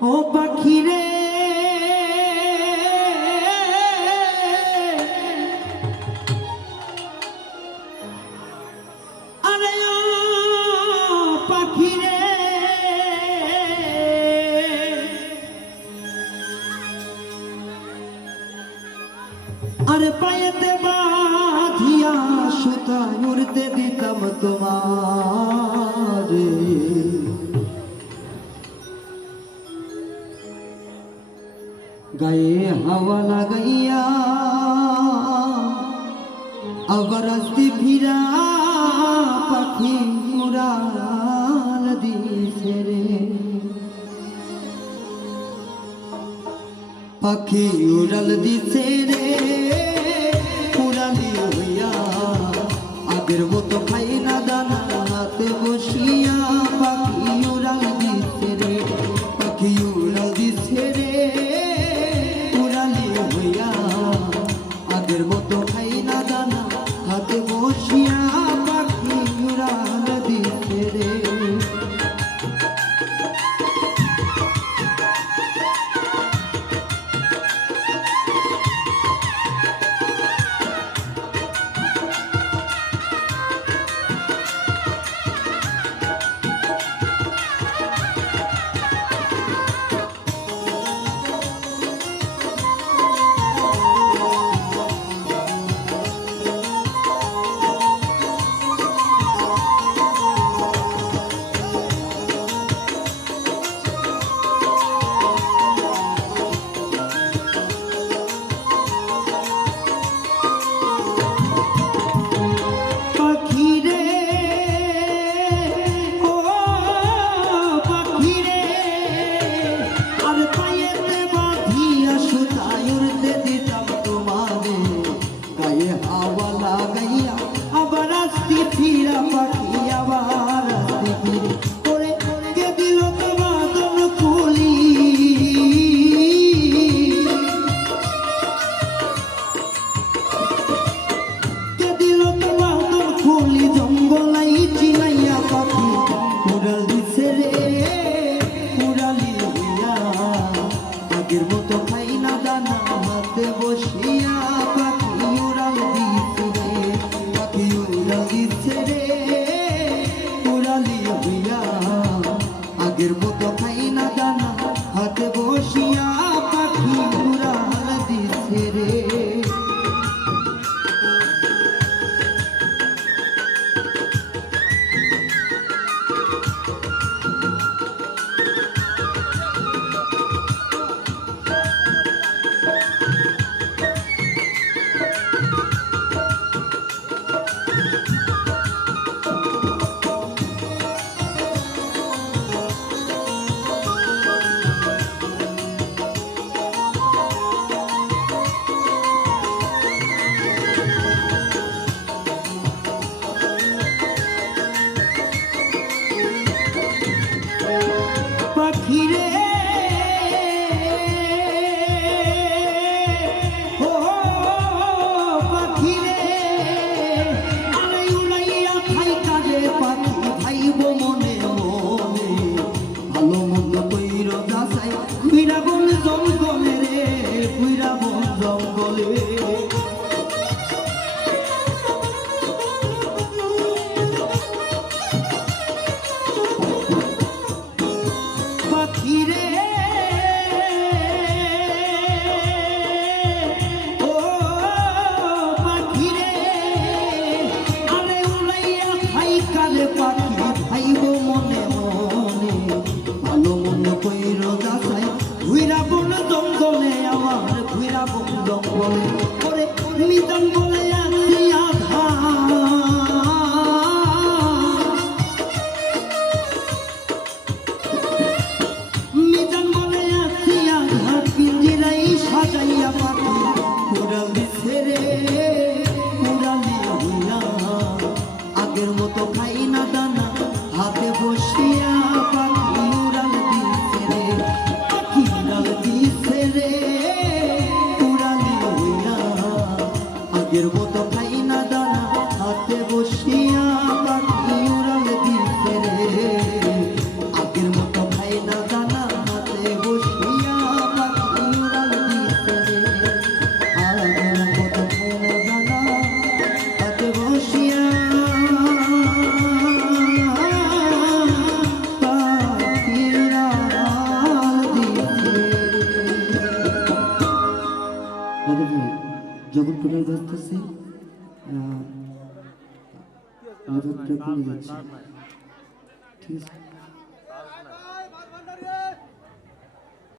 ও পাখি রে আরে ও পাখি রে আরে পায়েতে বাঁধিয়া সুতা উড়তে দিতাম তোমার গায়ে হাওয়া লাগাইয়া আবার আসতে ফিরা পাখি উড়াল দিছে রে পাখি উড়াল দিছে রে উড়ালি হইয়া আগের মতো খাই না দানা হাতে বসিয়া পাখি উড়াল দিছে রে পাখি উড়াল দিছে রে আগের মতো খাই না দানা হাতে বসিয়া পাখি উড়াল দিছে রে ফিরা পাখি আবার আসতে ফিরে করে কে দিল তো বাদন খুলি কে দিল তো বাদন খুলি জঙ্গলাই চিনাইয়া পাখি উড়াল দিছে রে উড়ালি হইয়া আগের মতো খাই না দানা হাতে বসিয়া পাখি উড়াল দিছে রে পাখি উড়াল দিছে রে উড়ালি হইয়া আগের মতো খাই না দানা হাতে বসিয়া পাখি উড়াল দিছে রে টোটাল বাজতেছে রাতটা খুলে যাচ্ছে ঠিক আছে